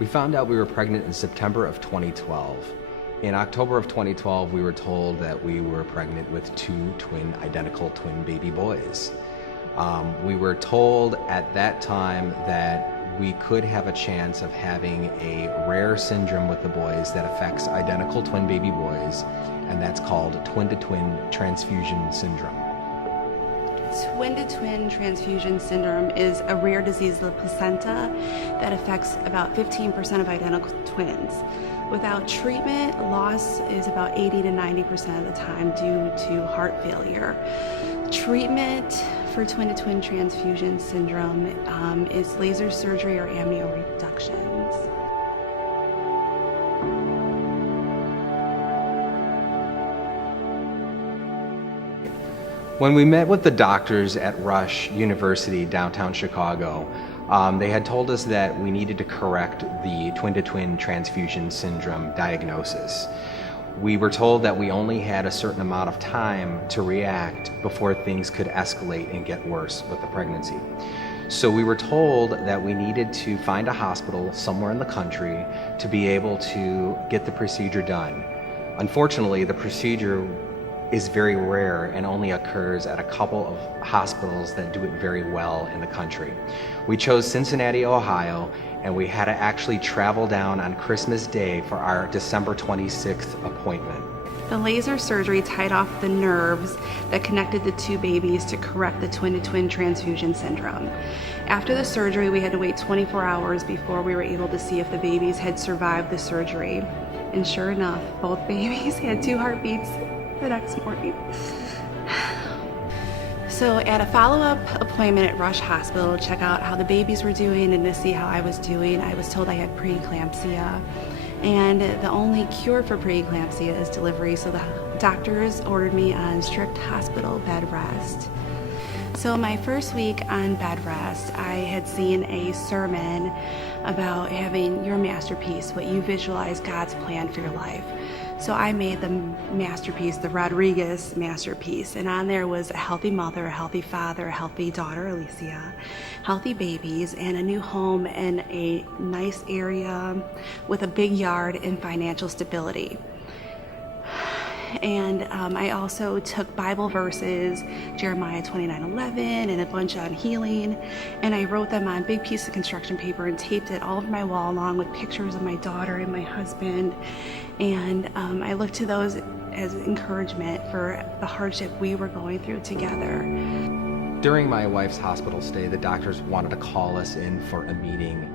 We found out we were pregnant in September of 2012. In October of 2012, we were told that we were pregnant with two identical twin baby boys. We were told at that time that we could have a chance of having a rare syndrome with the boys that affects identical twin baby boys, and that's called twin-to-twin transfusion syndrome. Twin-to-twin transfusion syndrome is a rare disease of the placenta that affects about 15% of identical twins. Without treatment, loss is about 80 to 90% of the time due to heart failure. Treatment for twin-to-twin transfusion syndrome is laser surgery or amnio reductions. When we met with the doctors at Rush University, downtown Chicago, they had told us that we needed to correct the twin-to-twin transfusion syndrome diagnosis. We were told that we only had a certain amount of time to react before things could escalate and get worse with the pregnancy. So we were told that we needed to find a hospital somewhere in the country to be able to get the procedure done. Unfortunately, the procedure is very rare and only occurs at a couple of hospitals that do it very well in the country. We chose Cincinnati, Ohio, and we had to actually travel down on Christmas Day for our December 26th appointment. The laser surgery tied off the nerves that connected the two babies to correct the twin-to-twin transfusion syndrome. After the surgery, we had to wait 24 hours before we were able to see if the babies had survived the surgery. And sure enough, both babies had 2 heartbeats the next morning. So at a follow-up appointment at Rush Hospital to check out how the babies were doing and to see how I was doing, I was told I had preeclampsia. And the only cure for preeclampsia is delivery, so the doctors ordered me on strict hospital bed rest. So my first week on bed rest, I had seen a sermon about having your masterpiece, what you visualize God's plan for your life. So I made the masterpiece, the Rodriguez masterpiece, and on there was a healthy mother, a healthy father, a healthy daughter, Alicia, healthy babies, and a new home in a nice area with a big yard and financial stability. And I also took Bible verses, Jeremiah 29:11, and a bunch on healing, and I wrote them on a big piece of construction paper and taped it all over my wall along with pictures of my daughter and my husband. And I looked to those as encouragement for the hardship we were going through together. During my wife's hospital stay, the doctors wanted to call us in for a meeting.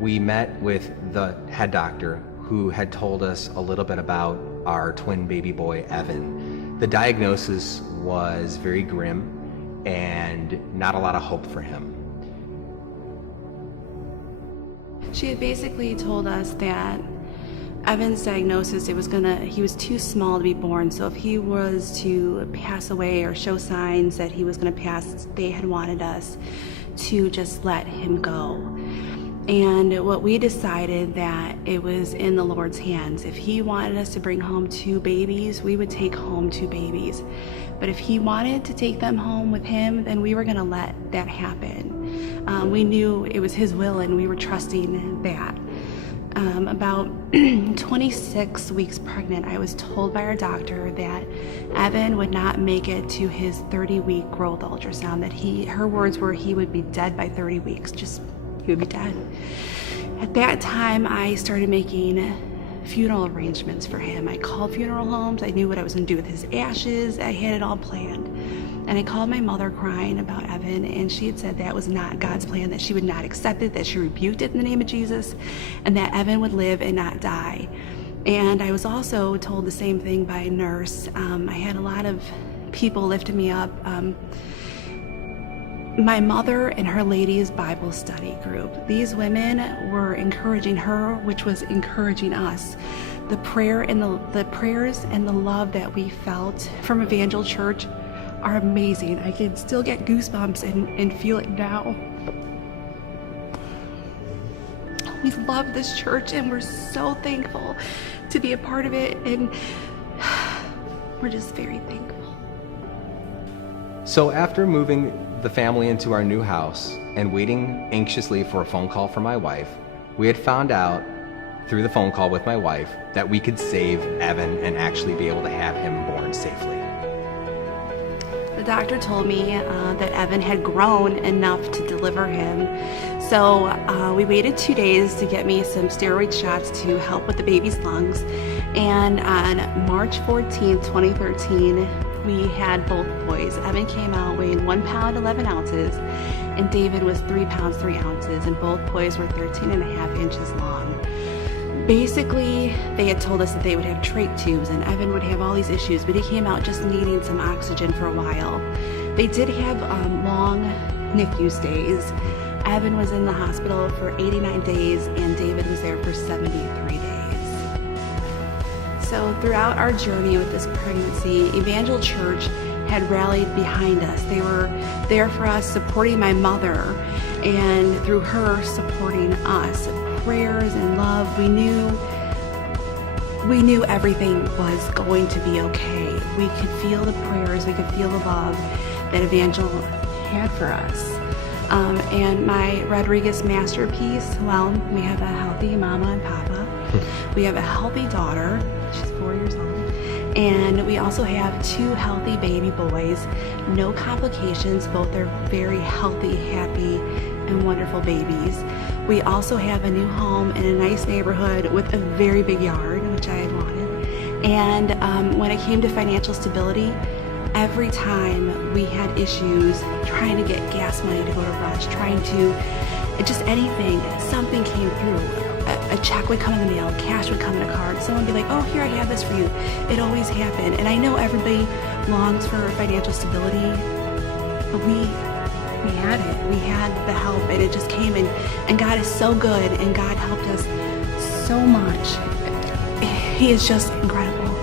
We met with the head doctor who had told us a little bit about our twin baby boy, Evan. The diagnosis was very grim and not a lot of hope for him. She had basically told us that Evan's diagnosis, he was too small to be born, so if he was to pass away or show signs that he was gonna pass, they had wanted us to just let him go. And what we decided that it was in the Lord's hands. If he wanted us to bring home 2 babies, we would take home 2 babies. But if he wanted to take them home with him, then we were gonna let that happen. We knew it was his will and we were trusting that. About 26 weeks pregnant, I was told by our doctor that Evan would not make it to his 30-week growth ultrasound, that her words were he would be dead by 30 weeks, he would be dead. At that time, I started making funeral arrangements for him. I called funeral homes. I knew what I was going to do with his ashes. I had it all planned. And I called my mother crying about Evan, and she had said that was not God's plan, that she would not accept it, that she rebuked it in the name of Jesus, and that Evan would live and not die. And I was also told the same thing by a nurse. I had a lot of people lifting me up. My mother and her ladies' Bible study group. These women were encouraging her, which was encouraging us. The prayers and the love that we felt from Evangel Church are amazing. I can still get goosebumps and feel it now. We love this church and we're so thankful to be a part of it, and we're just very thankful. So after moving the family into our new house and waiting anxiously for a phone call from my wife, We had found out through the phone call with my wife that we could save Evan and actually be able to have him born safely. The doctor told me that Evan had grown enough to deliver him. So we waited 2 days to get me some steroid shots to help with the baby's lungs. And on March 14th, 2013, we had both boys. Evan came out weighing 1 pound, 11 ounces, and David was 3 pounds, 3 ounces, and both boys were 13.5 inches long. Basically, they had told us that they would have trach tubes and Evan would have all these issues, but he came out just needing some oxygen for a while. They did have long NICU stays. Evan was in the hospital for 89 days and David was there for 73 days. So throughout our journey with this pregnancy, Evangel Church had rallied behind us. They were there for us, supporting my mother, and through her supporting us. Prayers and love. We knew everything was going to be okay. We could feel the prayers, we could feel the love that Evangel had for us. And my Rodriguez masterpiece, well, we have a healthy mama and papa. We have a healthy daughter. She's 4 years old. And we also have 2 healthy baby boys. No complications. Both are very healthy, happy, and wonderful babies. We also have a new home in a nice neighborhood with a very big yard, which I had wanted. And when it came to financial stability, every time we had issues trying to get gas money to go to Rush, trying to, just anything, something came through. A check would come in the mail, cash would come in a card, someone would be like, oh, here, I have this for you. It always happened. And I know everybody longs for financial stability, but we had it. We had the help, and it just came in. And God is so good, and God helped us so much. He is just incredible.